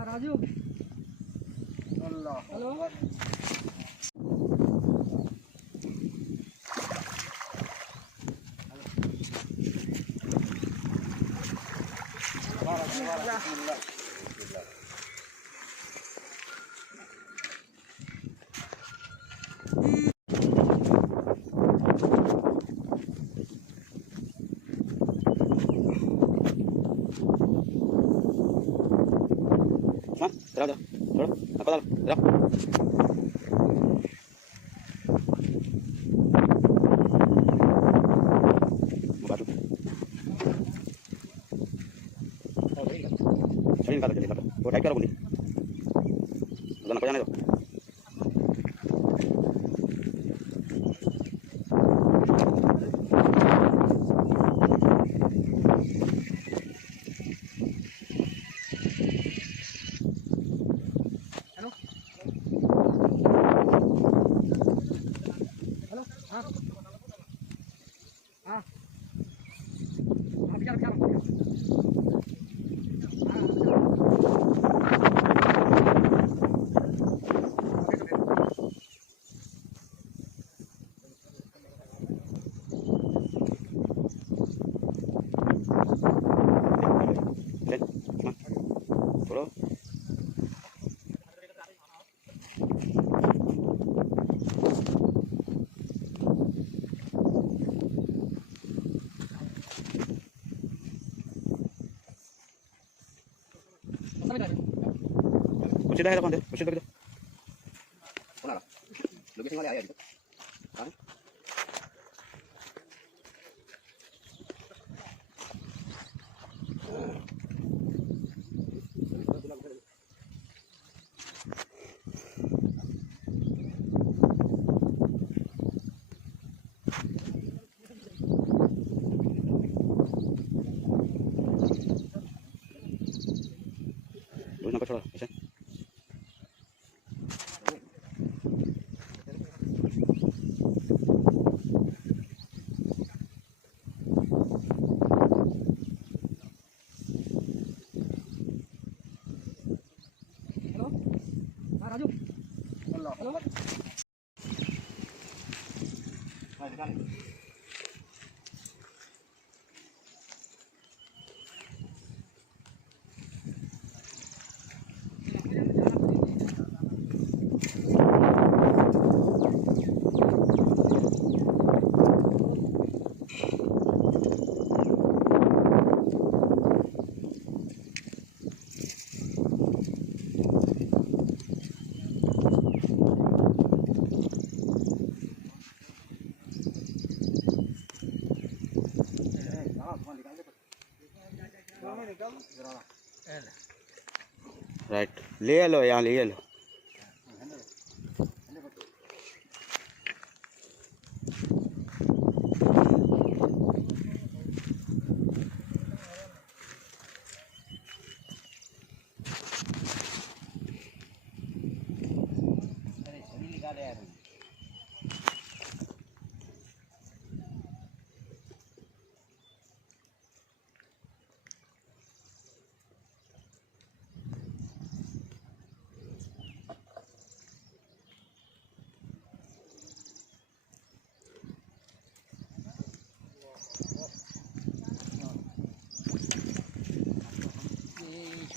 हाँ राजू अल्लाह hello Terus, terus, apa lagi? Terus. Batu. Cariin kata, cariin kata. Kau naik ke arah ni? Udah nak jalan itu? हाँ बिचार बिचार Terus. Kursi dah ada kan? Kursi dah kita. Mana lah? Lokasi mana ayah itu? Hah? Dulu nampak salah, bisa? Hello हाँ राजू अल्लाह hello Right. ले लो यहाँ ले लो.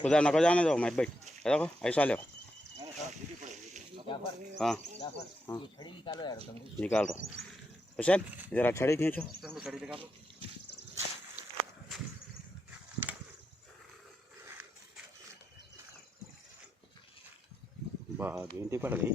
खुदा ना को जाने दो मैं भाई देखो ऐसा ले हाँ हाँ निकाल रहा हुसैन जरा छड़ी खींचो वाह घंटी पड़ गई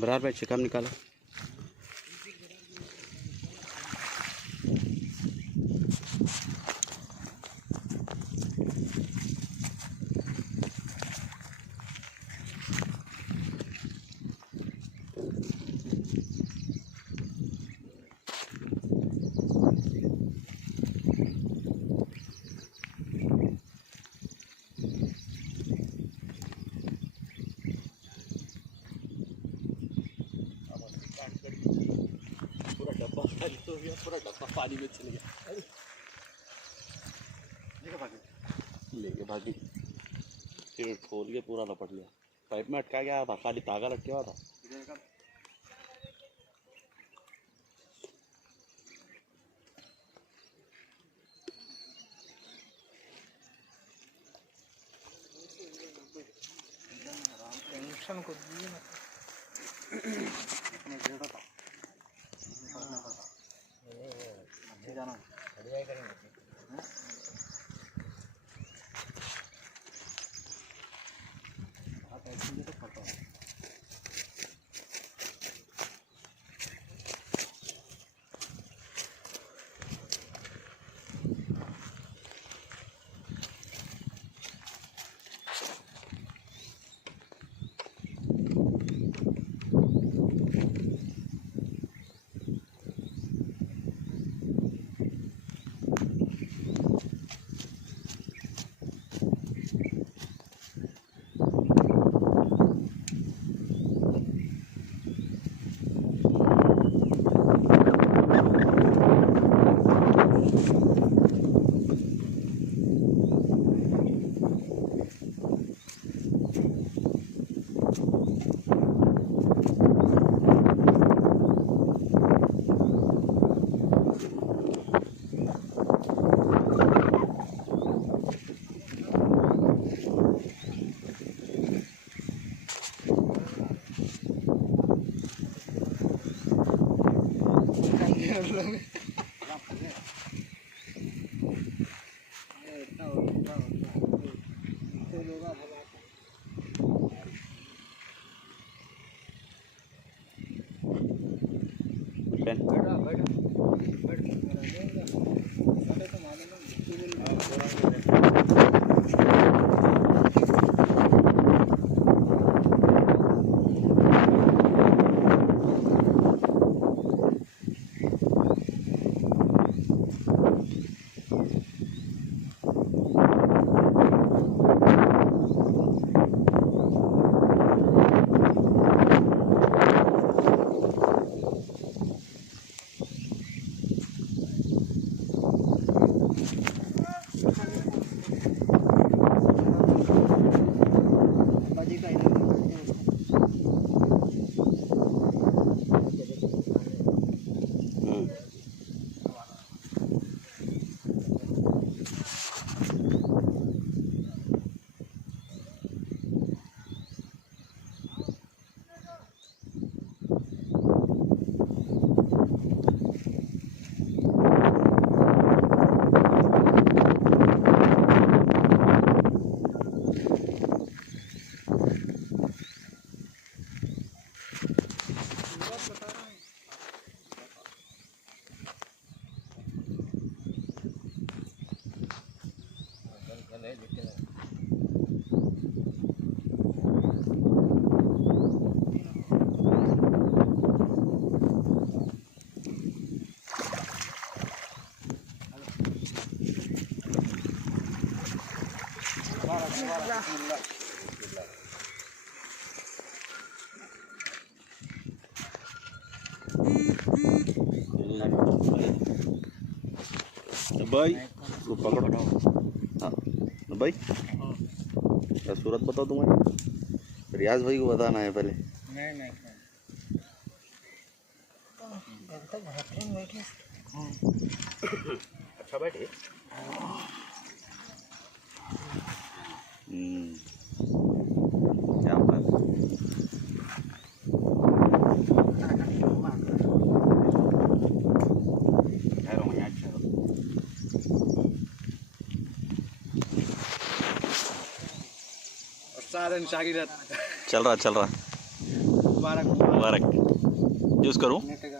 अबरार भाई चिकन निकालो। पूरा डब्बा पानी में चल गया। लेके भागी फिर खोल के पूरा लपट लिया। पाइप में अटका गया था, खाली तागा लटके हुआ था। टेंशन को जाना बढ़िया करेंगे। तो पता है भाई वो पकड़ो। हाँ भाई क्या सूरत बताओ तुम्हारी। रियाज भाई को बताना है पहले। नहीं बैठे। अच्छा बैठे। क्या बात। साधन शागिरत चल रहा मुबारक। मुबारक यूज़ करूँ నీట్గా